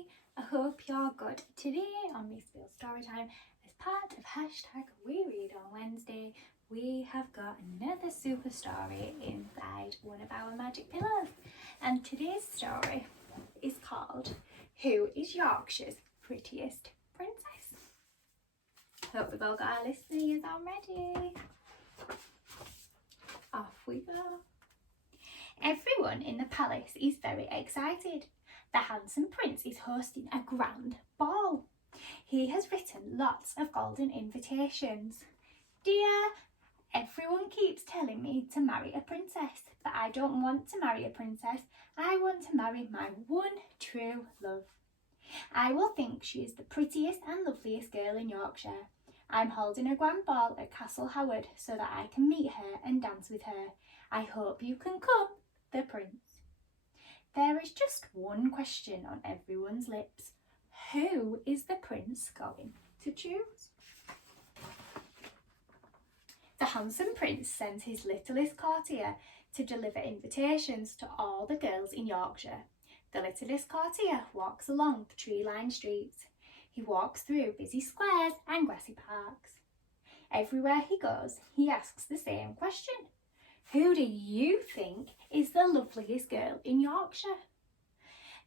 everybody, I hope you're good. Today on Miss Bill's Storytime, as part of hashtag We Read on Wednesday, we have got another super story inside one of our magic pillows. And today's story is called Who is Yorkshire's Prettiest Princess? Hope we've all got our listeners on ready. Off we go. Everyone in the palace is very excited. The handsome prince is hosting a grand ball. He has written lots of golden invitations. Dear, everyone keeps telling me to marry a princess, but I don't want to marry a princess. I want to marry my one true love. I will think she is the prettiest and loveliest girl in Yorkshire. I'm holding a grand ball at Castle Howard so that I can meet her and dance with her. I hope you can come, the prince. There is just one question on everyone's lips. Who is the prince going to choose? The handsome prince sends his littlest courtier to deliver invitations to all the girls in Yorkshire. The littlest courtier walks along the tree-lined streets. He walks through busy squares and grassy parks. Everywhere he goes, he asks the same question. Who do you think is the loveliest girl in Yorkshire?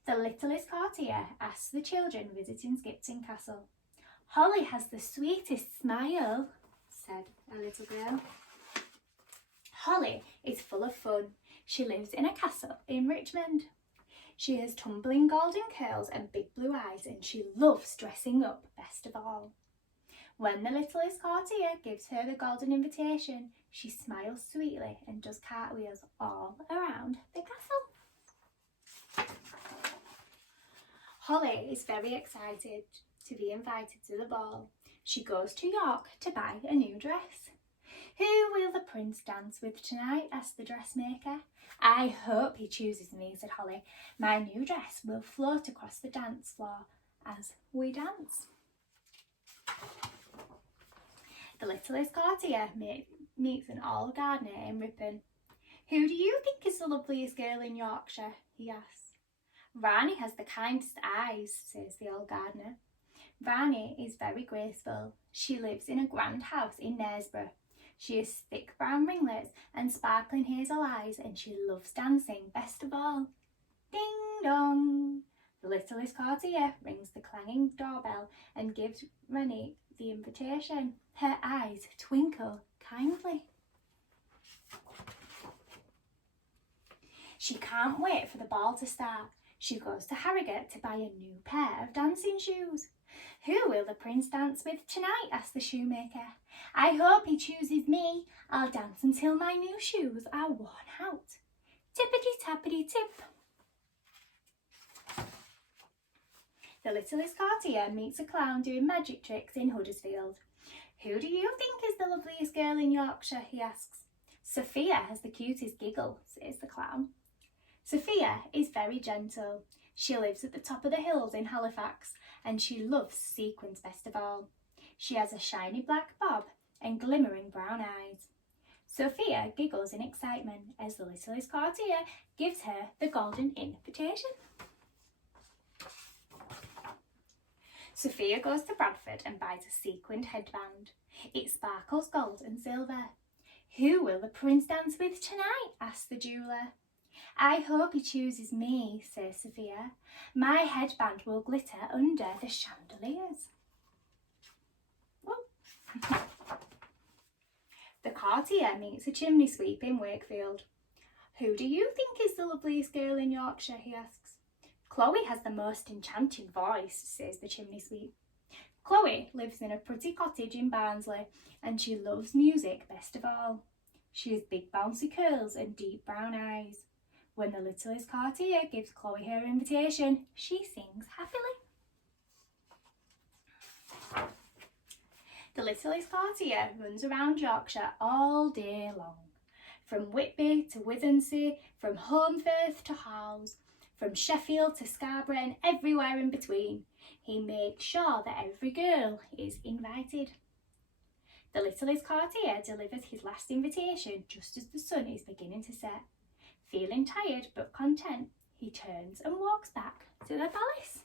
The littlest courtier asks the children visiting Skipton Castle. Holly has the sweetest smile, said a little girl. Holly is full of fun. She lives in a castle in Richmond. She has tumbling golden curls and big blue eyes, and she loves dressing up best of all. When the littlest courtier gives her the golden invitation, she smiles sweetly and does cartwheels all around the castle. Holly is very excited to be invited to the ball. She goes to York to buy a new dress. Who will the prince dance with tonight? Asked the dressmaker. I hope he chooses me, said Holly. My new dress will float across the dance floor as we dance. The littlest courtier meets an old gardener in Ripon. Who do you think is the loveliest girl in Yorkshire? He asks. Rani has the kindest eyes, says the old gardener. Rani is very graceful. She lives in a grand house in Knaresborough. She has thick brown ringlets and sparkling hazel eyes, and she loves dancing best of all. Ding dong! The littlest courtier rings the clanging doorbell and gives Rani the invitation. Her eyes twinkle kindly. She can't wait for the ball to start. She goes to Harrogate to buy a new pair of dancing shoes. Who will the prince dance with tonight? Asked the shoemaker. I hope he chooses me. I'll dance until my new shoes are worn out. Tippity-tappity-tip. The littlest courtier meets a clown doing magic tricks in Huddersfield. Who do you think is the loveliest girl in Yorkshire? He asks. Sophia has the cutest giggle, says the clown. Sophia is very gentle. She lives at the top of the hills in Halifax, and she loves sequins best of all. She has a shiny black bob and glimmering brown eyes. Sophia giggles in excitement as the littlest courtier gives her the golden invitation. Sophia goes to Bradford and buys a sequined headband. It sparkles gold and silver. Who will the prince dance with tonight? Asks the jeweller. I hope he chooses me, says Sophia. My headband will glitter under the chandeliers. The courtier meets a chimney sweep in Wakefield. Who do you think is the loveliest girl in Yorkshire? He asks. Chloe has the most enchanting voice, says the chimney sweep. Chloe lives in a pretty cottage in Barnsley, and she loves music best of all. She has big bouncy curls and deep brown eyes. When the littlest courtier gives Chloe her invitation, she sings happily. The littlest courtier runs around Yorkshire all day long. From Whitby to Withensea, from Holmfirth to Howes, from Sheffield to Scarborough and everywhere in between. He makes sure that every girl is invited. The littlest courtier delivers his last invitation just as the sun is beginning to set. Feeling tired but content, he turns and walks back to the palace.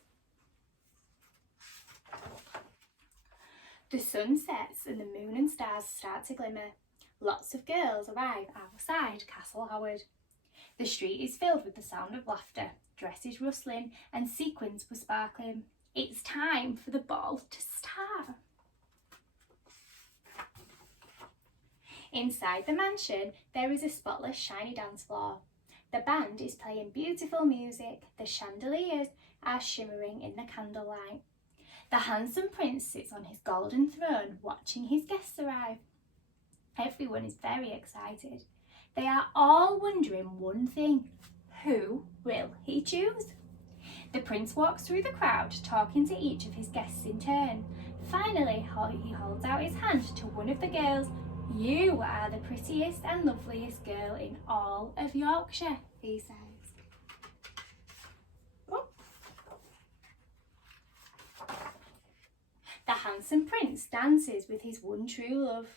The sun sets and the moon and stars start to glimmer. Lots of girls arrive outside Castle Howard. The street is filled with the sound of laughter, dresses rustling and sequins were sparkling. It's time for the ball to start. Inside the mansion, there is a spotless, shiny dance floor. The band is playing beautiful music. The chandeliers are shimmering in the candlelight. The handsome prince sits on his golden throne, watching his guests arrive. Everyone is very excited. They are all wondering one thing: who will he choose? The prince walks through the crowd, talking to each of his guests in turn. Finally, he holds out his hand to one of the girls. "You are the prettiest and loveliest girl in all of Yorkshire," he says. The handsome prince dances with his one true love.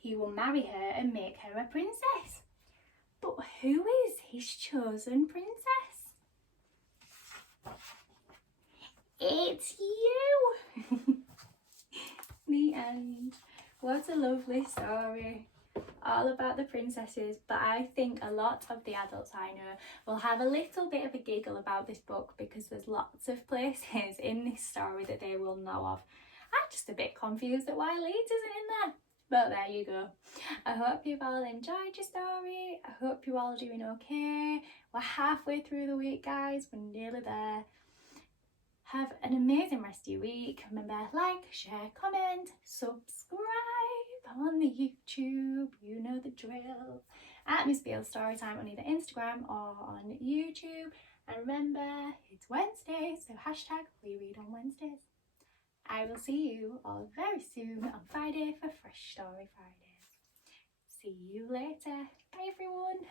He will marry her and make her a princess. But who is his chosen princess? It's you! The end. What a lovely story. All about the princesses, but I think a lot of the adults I know will have a little bit of a giggle about this book because there's lots of places in this story that they will know of. I'm just a bit confused at why Leeds isn't in there. But there you go. I hope you've all enjoyed your story. I hope you're all doing okay. We're halfway through the week, guys. We're nearly there. Have an amazing rest of your week. Remember, like, share, comment, subscribe on the YouTube. You know the drill. At Miss Beale's Storytime on either Instagram or on YouTube. And remember, it's Wednesday, so hashtag we read on Wednesdays. I will see you all very soon on Friday for Fresh Story Fridays. See you later. Bye everyone.